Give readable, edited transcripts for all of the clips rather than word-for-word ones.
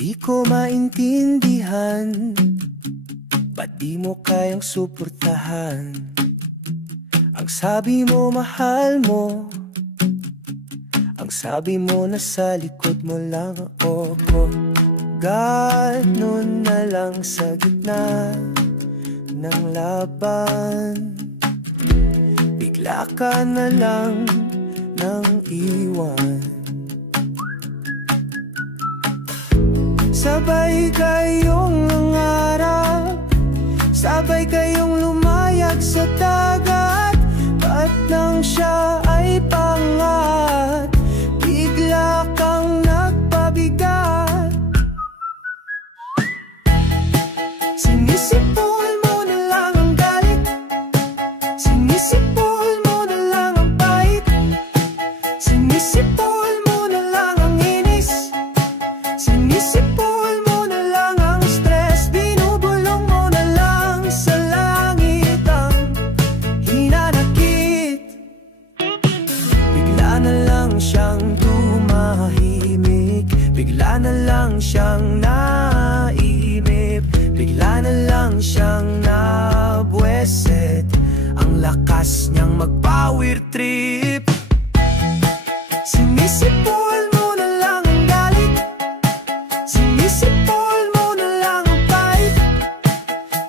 Di ko maintindihan, ba't di mo kayang suportahan? Ang sabi mo mahal mo, ang sabi mo nasa likod mo lang ako. Ganon na lang sa gitna ng laban, bigla ka na lang nang iwan. Sabay kayong nangarap, sabay kayong lumayag sa dagat. Ba't nang siya ay pangat, bigla kang nagpabigat? Sinisipol mo na lang ang galit, sinisipol mo na lang ang pait, sinisipol mo na lang ang inis, sinisipol mo na lang ang stress. Binubulong mo na lang sa langit ang hinanakit. Bigla na lang siyang tumahimik, bigla na lang siyang naimip, bigla na lang siyang nabweset. Ang lakas niyang mag-power trip. Sinisipol mo na lang ang galit, sinisipol mo na lang ang pait,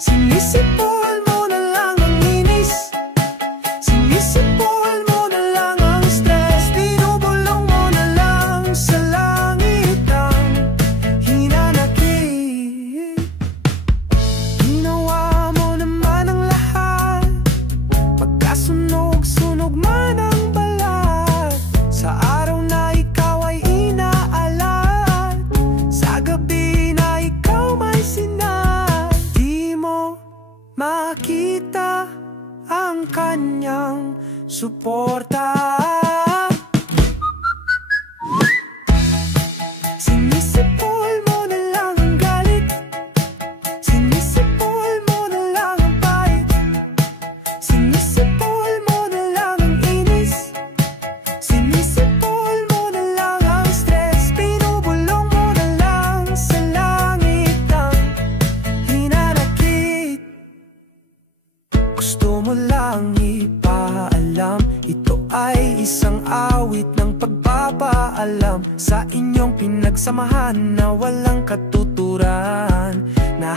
sinisipol mo na lang ang inis, sinisipol mo na lang ang stress. Binubulong mo na lang sa langit ang hinanakit. Ginawa mo naman ang lahat, magkasunog-sunog man ang balat. Sa araw na ikaw ay inaalat, sa gabi na ikaw may sinat. Di mo makita ang kanyang suporta. Sinisipol mo na lang ang galit, sinisipol mo na lang ang pait, sinisipol mo na lang ang inis, sinisipol mo na lang ang stress. Binubulong mo na lang sa langit ang hinanakit. Gusto mo lang ipaalam, ito ay isang awit ng pagpapaalam sa inyong pinagsamahan na walang katuturan, na